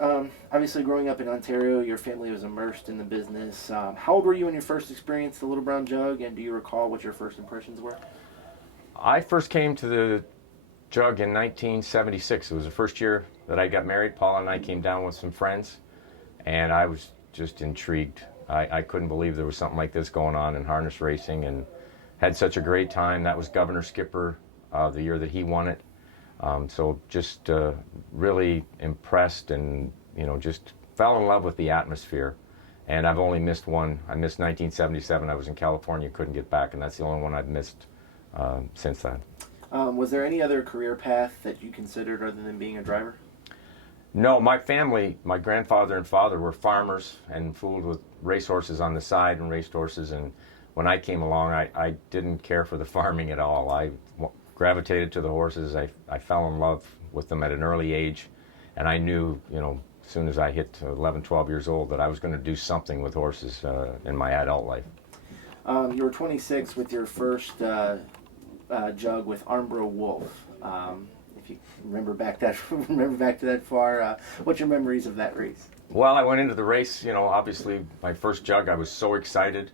Obviously, growing up in Ontario, your family was immersed in the business. How old were you when you first experienced the Little Brown Jug, and do you recall what your first impressions were? I first came to the Jug in 1976. It was the first year that I got married. Paula and I came down with some friends, and I was just intrigued. I couldn't believe there was something like this going on in harness racing, and had such a great time. That was Governor Skipper the year that he won it. So just really impressed, and just fell in love with the atmosphere. And I've only missed one. I missed 1977. I was in California, couldn't get back, and that's the only one I've missed since then. Was there any other career path that you considered other than being a driver? No, my family, my grandfather and father were farmers and fooled with racehorses on the side and raced horses. And when I came along, I didn't care for the farming at all. I gravitated to the horses. I fell in love with them at an early age. And I knew, as soon as I hit 11, 12 years old, that I was going to do something with horses in my adult life. You were 26 with your first jug with Armbro Wolf. If you remember back to that far, what's your memories of that race? Well, I went into the race, obviously my first jug, I was so excited.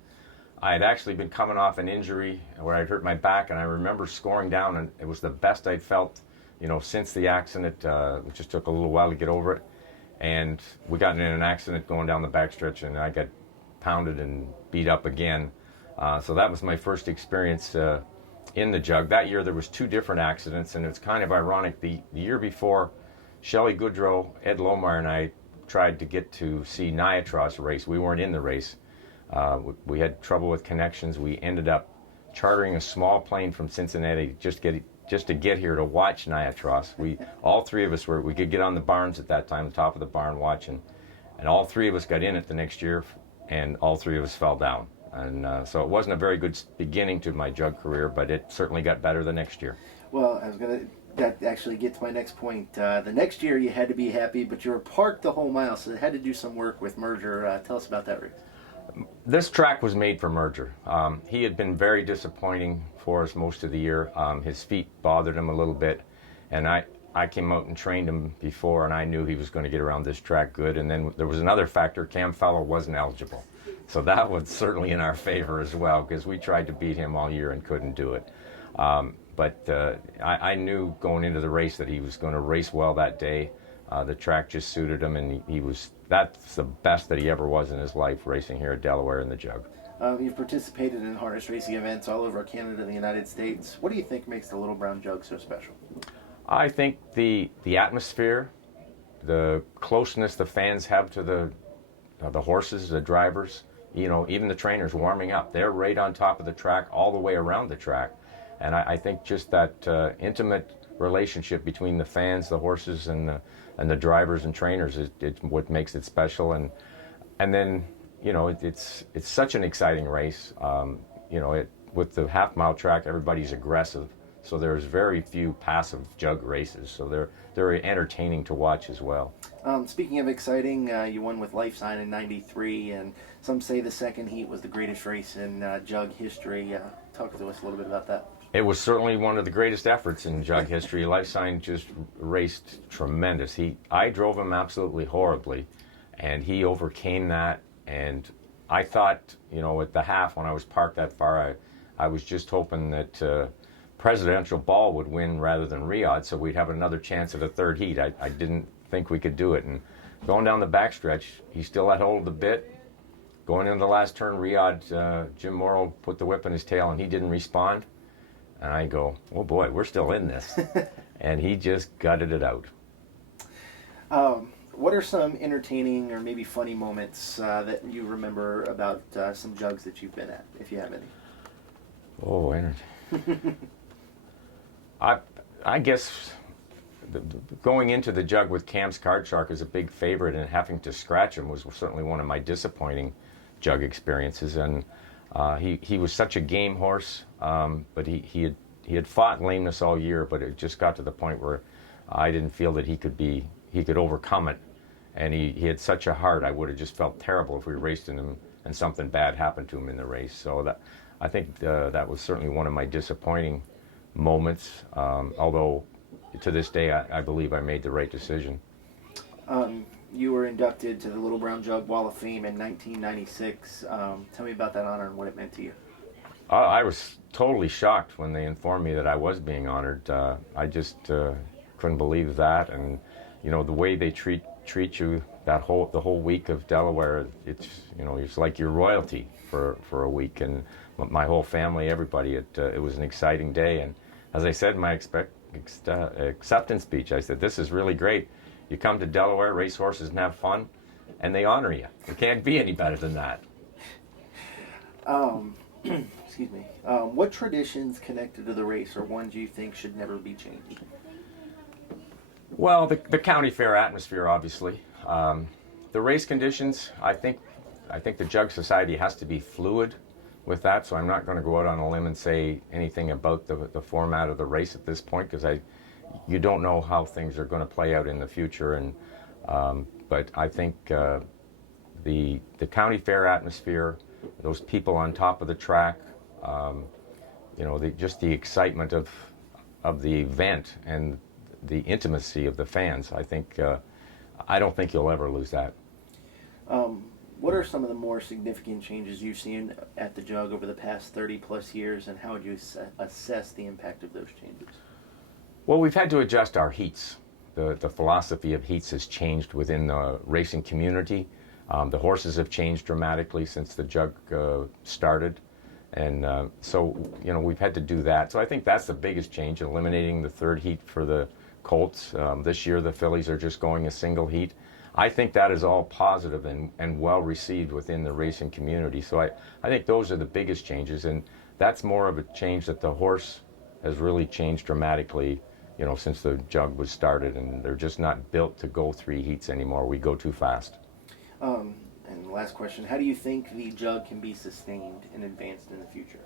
I had actually been coming off an injury where I'd hurt my back, and I remember scoring down, and it was the best I'd felt, since the accident. It just took a little while to get over it. And we got in an accident going down the backstretch, and I got pounded and beat up again. So that was my first experience in the jug. That year there was two different accidents, and it's kind of ironic. The year before, Shelley Goodrow, Ed Lohmeyer, and I tried to get to see Niatros race. We weren't in the race. We had trouble with connections. We ended up chartering a small plane from Cincinnati just to get here to watch Niatros. All three of us we could get on the barns at that time, the top of the barn watching, and all three of us got in it the next year, and all three of us fell down. And so it wasn't a very good beginning to my jug career, but it certainly got better the next year. Well, that actually gets to my next point. The next year you had to be happy, but you were parked the whole mile, so they had to do some work with Merger. Tell us about that race. This track was made for Merger. He had been very disappointing for us most of the year. His feet bothered him a little bit, and I came out and trained him before, and I knew he was going to get around this track good. And then there was another factor. Cam Feller wasn't eligible. So that was certainly in our favor as well, because we tried to beat him all year and couldn't do it. But I knew going into the race that he was going to race well that day. The track just suited him, and that's the best that he ever was in his life, racing here at Delaware in the jug. You've participated in harness racing events all over Canada and the United States. What do you think makes the Little Brown Jug so special? I think the atmosphere, the closeness the fans have to the horses, the drivers, even the trainers warming up. They're right on top of the track all the way around the track. And I think just that intimate relationship between the fans, the horses, and the drivers and trainers is what makes it special. And then, it's such an exciting race. With the half-mile track, everybody's aggressive. So there's very few passive jug races. So they're very entertaining to watch as well. Speaking of exciting, you won with Life Sign in '93, and some say the second heat was the greatest race in jug history. Talk to us a little bit about that. It was certainly one of the greatest efforts in jug history. Life Sign just raced tremendous. I drove him absolutely horribly, and he overcame that. And I thought, at the half when I was parked that far, I was just hoping that Presidential Ball would win rather than Riyadh, so we'd have another chance at a third heat. I didn't think we could do it. And going down the backstretch, he still had hold of the bit. Going into the last turn, Riyadh, Jim Morrow put the whip in his tail, and he didn't respond. And I go, oh boy, we're still in this. And he just gutted it out. What are some entertaining or maybe funny moments that you remember about some jugs that you've been at, if you have any? Oh, entertaining. I guess going into the jug with Cam's Card Shark as a big favorite and having to scratch him was certainly one of my disappointing jug experiences. And he was such a game horse, but he had fought lameness all year, but it just got to the point where I didn't feel that he could overcome it. And he had such a heart. I would have just felt terrible if we raced him and something bad happened to him in the race. So I think that was certainly one of my disappointing moments, although to this day I believe I made the right decision. You were inducted to the Little Brown Jug Wall of Fame in 1996. Tell me about that honor and what it meant to you. I was totally shocked when they informed me that I was being honored. I just couldn't believe that, and the way they treat you the whole week of Delaware. It's like you're royalty for a week, and my whole family, everybody. It was an exciting day, and as I said in my acceptance speech, I said, "This is really great. You come to Delaware, race horses, and have fun, and they honor you. It can't be any better than that." Excuse me. What traditions connected to the race are ones you think should never be changed? Well, the county fair atmosphere, obviously. The race conditions, I think the Jug Society has to be fluid with that, so I'm not going to go out on a limb and say anything about the format of the race at this point, because you don't know how things are going to play out in the future. And but I think the county fair atmosphere, those people on top of the track, just the excitement of the event and the intimacy of the fans. I don't think you'll ever lose that. What are some of the more significant changes you've seen at the Jug over the past 30 plus years, and how would you assess the impact of those changes? Well, we've had to adjust our heats. The philosophy of heats has changed within the racing community. The horses have changed dramatically since the Jug started, and so we've had to do that. So I think that's the biggest change, eliminating the third heat for the colts. This year the fillies are just going a single heat. I think that is all positive and well received within the racing community. So I think those are the biggest changes, and that's more of a change that the horse has really changed dramatically, since the Jug was started, and they're just not built to go 3 heats anymore. We go too fast. And last question, how do you think the Jug can be sustained and advanced in the future?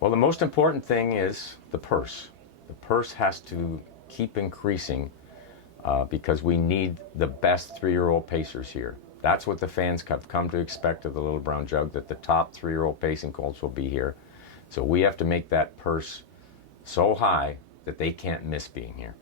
Well, the most important thing is the purse. The purse has to keep increasing because we need the best 3-year-old pacers here. That's what the fans have come to expect of the Little Brown Jug, that the top 3-year-old pacing colts will be here. So we have to make that purse so high that they can't miss being here.